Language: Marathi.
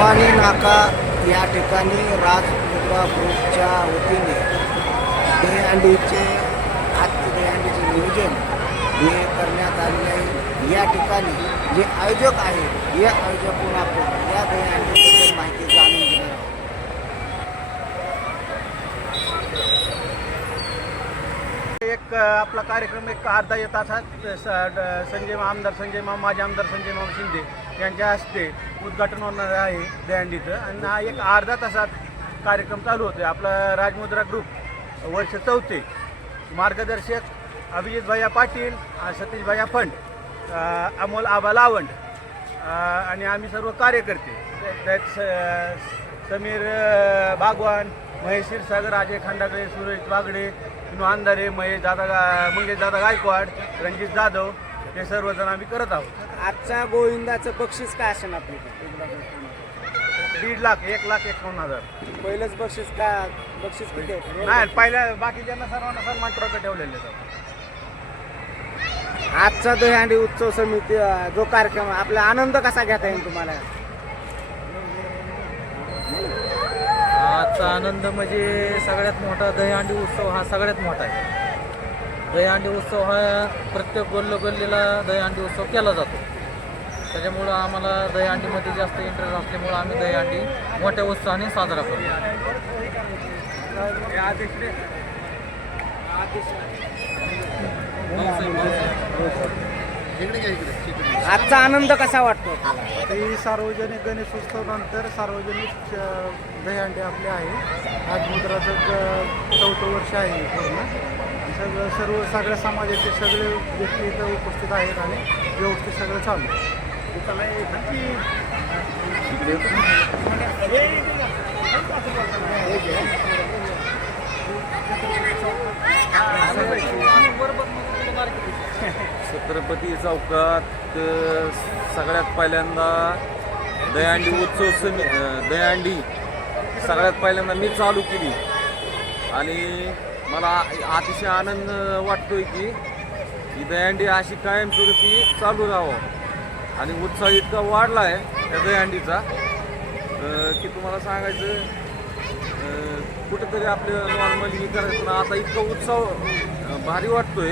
भवानी नाका या ठिकाणी राजपुरा ग्रुपच्या वतीने दहीहंडीचे आजचे दहीहंडीचे नियोजन हे करण्यात आले आहे. या ठिकाणी जे आयोजक आहेत या आयोजक आपण या दहीहंडीबद्दल एक आपला कार्यक्रम एक अर्धा एक तासात स- ड- संजय मा- आमदार संजय माम माजी आमदार संजय माम शिंदे यांच्या हस्ते उद्घाटन होणार आहे दहीहंडीचं आणि हा एक अर्धा तासात कार्यक्रम चालू होतो आपला राजमुद्रा ग्रुप वर्ष चौथे मार्गदर्शक अभिजित भैया पाटील सतीश भैया फंड अमोल आबा लावंड आणि आम्ही सर्व कार्यकर्ते त्यात स- समीर भागवान महेश क्षीरसागर अजय खंडागळे सुरेश बागडे विनू अंधारे महेश दादा गा- मंगेश दादा गायकवाड रणजित जाधव हे सर्वजण आम्ही करत आहोत. आजच्या गोविंदाचं बक्षीस काय असेल आपली दीड लाख एक लाख एकावन्न हजार. पहिलंच बक्षीस का बक्षीस किती आहे? नाही पहिल्या बाकीच्यांना सर्वांना सन्मान ट्रॉफी ठेवलेले आहेत. आजचा दहीहंडी उत्सव समिती अं, जो कार्यक्रम आहे, आपला आनंद कसा घेता येईल तुम्हाला? आजचा आनंद म्हणजे सगळ्यात मोठा दहीहंडी उत्सव हा सगळ्यात मोठा आहे. दहीहंडी उत्सव हा प्रत्येक गल्लोगल्लीला दहीहंडी उत्सव केला जातो. त्याच्यामुळं आम्हाला दहीहंडीमध्ये जास्त इंटरेस्ट असल्यामुळं आम्ही दहीहंडी मोठ्या उत्साहाने साजरा करतो. आजचा आनंद कसा वाटतो ही सार्वजनिक गणेशोत्सवानंतर सार्वजनिक दहीहंडी आपले आहे. आज मुद्राचं चौथं वर्ष आहे पूर्ण. सगळं सर्व सगळ्या समाजाचे सगळे व्यक्ती इथं उपस्थित आहेत आणि व्यवस्थित सगळं चालू आहे. छत्रपती चौकात सगळ्यात पहिल्यांदा दहीहंडी उत्सव समी दयांडी दहीहंडी सगळ्यात पहिल्यांदा मी चालू केली. आणि मला अतिशय आनंद वाटतोय की ही दहीहंडी अशी कायमस्वरूपी चालू राहावं. आणि उत्साह इतका वाढला आहे त्या दहीहंडीचा की तुम्हाला सांगायचं कुठंतरी कुठेतरी आपलं नॉर्मली हे करायचं आता इतका उत्साह भारी वाटतोय